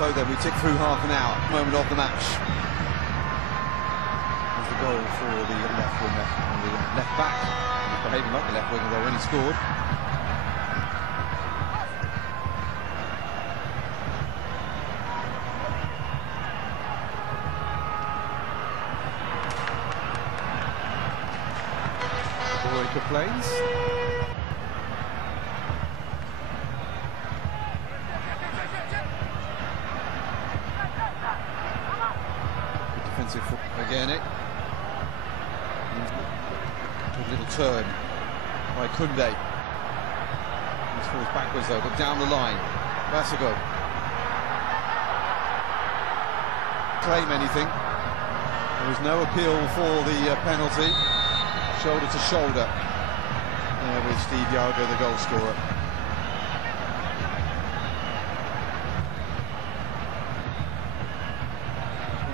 So then we tick through half an hour, moment of the match. There's the goal for the left winger, and the left back. He's behaving like the left winger though when he scored. Breaker plays. Good defensive foot again. Good little turn by Koundé. He falls backwards though, but down the line. Basago. Claim anything. There was no appeal for the penalty. Shoulder to shoulder with Steve Yago, the goal scorer.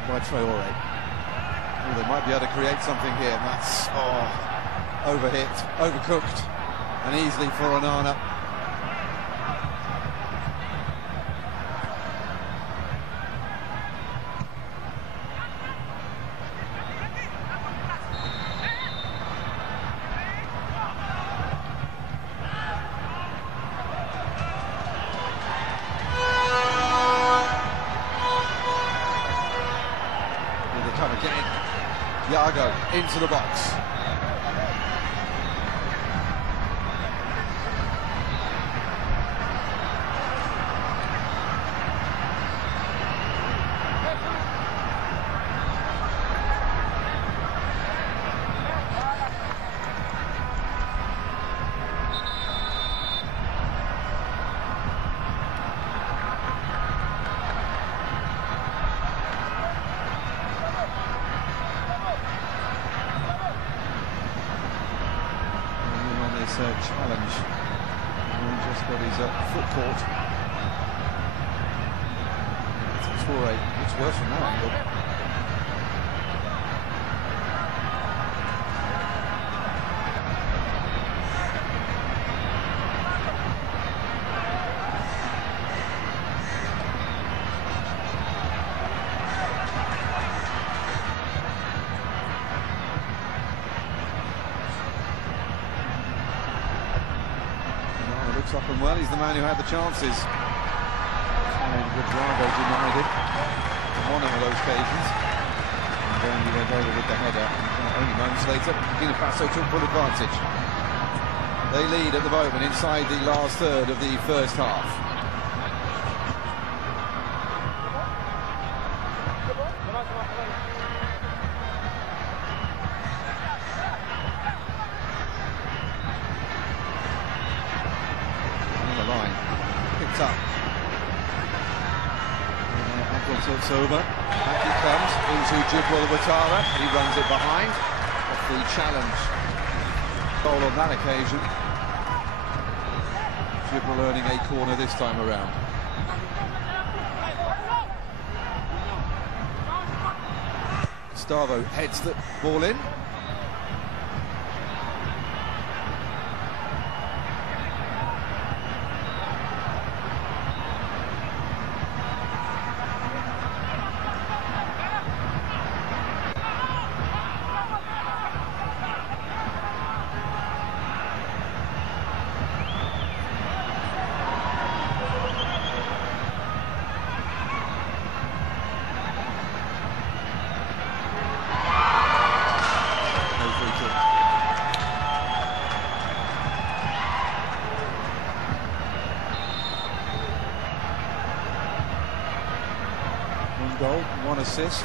By Traore. Oh, they might be able to create something here. That's overhit, overcooked, and easily for Onana. Again, Yago into the box. Challenge. He just got his foot caught. Traore looks worse from that angle. Up and well, he's the man who had the chances. Guadrado denied it on one of those occasions, and then he went over with the header, and only moments later Burkina Faso took full advantage. They lead at the moment inside the last third of the first half. Picked up. It's over. Back he comes into Djibril Ouattara. He runs it behind. Off the challenge goal on that occasion. Djibril earning a corner this time around. Gustavo heads the ball in. Goal, 1 assist.